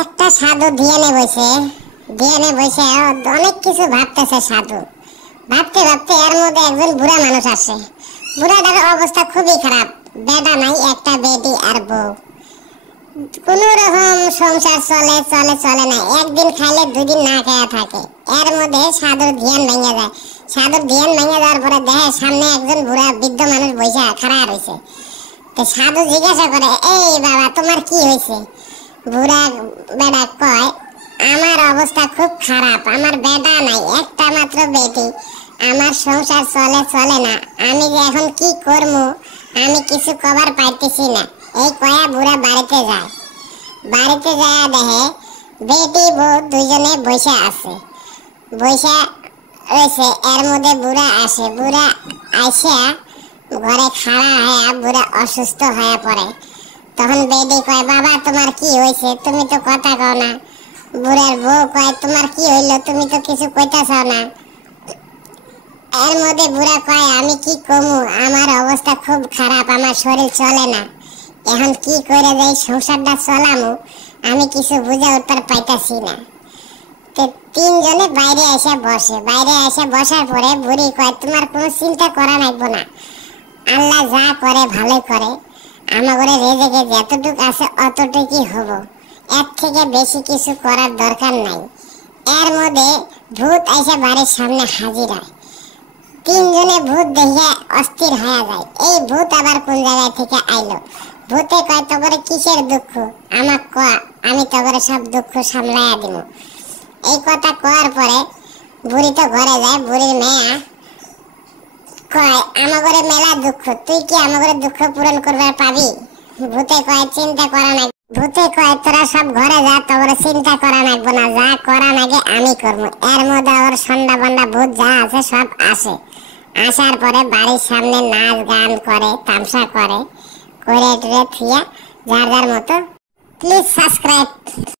একটা সাধু ধ্যানে বসে অনেক কিছু ভাবতেছে। সাধু ভাবতে ভাবতে এর মধ্যে একজন বুড়া মানুষ আসে। বুড়াটার অবস্থা খুবই খারাপ, বেটা নাই, একটা বেটি আর বউ। কোন রকম সংসার চলে চলে চলে না, একদিন খাইলে দুদিন না খায়া থাকে। এর মধ্যে সাধুর ধ্যান ভেঙে যায়। সাধুর ধ্যান ভেঙে যাওয়ার পরে দেখে সামনে একজন বুড়া বৃদ্ধ মানুষ বসে খাড়া রয়েছে। তো সাধু জিজ্ঞাসা করে, এই বাবা তোমার কি হয়েছে? বুড়া বেটা কয়, আমার অবস্থা খুব খারাপ, আমার বেটা নাই, একটা মাত্র বেটি, আমার সংসার চলে চলে না, আমি যে এখন কি করবো আমি কিছু কবার পাইতেছি না। এই কয়া বুড়া বাড়িতে যায়। বাড়িতে যায় দেখে বেটি বউ দুইজনে বসে আছে, বসে রয়েছে। এর মধ্যে বুড়া আসে। বুড়া আইসা ঘরে খাড়া হয়ে বুড়া অসুস্থ হয়ে পড়ে। তখন বেটি কয়, বাবা তোমার কি হয়েছে? তুমি তো কথা কও না। বুড়ার বউ কয়, তোমার কি হইলো? তুমি তো কিছু কইতাছ না। এর মধ্যে বুড়া কয়, আমি কি কমু, আমার অবস্থা খুব খারাপ, আমার শরীর চলে না, এখন কি করে যাই সংসারটা চলামু আমি কিছু বুঝে উত্তর পাইতাছি না। তো তিনজনে বাইরে এসে বসে। বাইরে এসে বসার পরে বুড়ি কয়, তোমার কোনো চিন্তা করা লাগবে না, আল্লাহ যা করে ভালোই করে, আমাগরে রেজেকে যতটুকু আছে অতটুকুই হব, এর থেকে বেশি কিছু করার দরকার নাই। এর মধ্যে ভূত এসে বাড়ির সামনে হাজির হয়। তিনজনে ভূত দেখে অস্থির হয়ে যায়, এই ভূত আবার কোন জায়গায় থেকে আইলো? ভূতে কয়, তগরে কিসের দুঃখ আমাক কয়া, আমি তগরে সব দুঃখ সামলাইয়া দিব। এই কথা কওয়ার পরে বুড়ি তো ঘরে যায়। বুড়ির মেয়া কয়, আমাগরে মেলা দুঃখ, তুই কি আমাগরে দুঃখ পূরণ করবার পাবি? ভূতে কয়, চিন্তা করা নাই। ভূতে কয়, তোরা সব ঘরে যা, তগরে চিন্তা করা লাগবে না, যা করা লাগে আমি করবো। এর মধ্যে ওর সন্ধ্যা বন্ডা ভূত যা আছে সব আসে। আসার পরে বাড়ির সামনে নাচ গান করে, তামসা করে, করে টুরে থিয়া যার যার মতো। Please subscribe.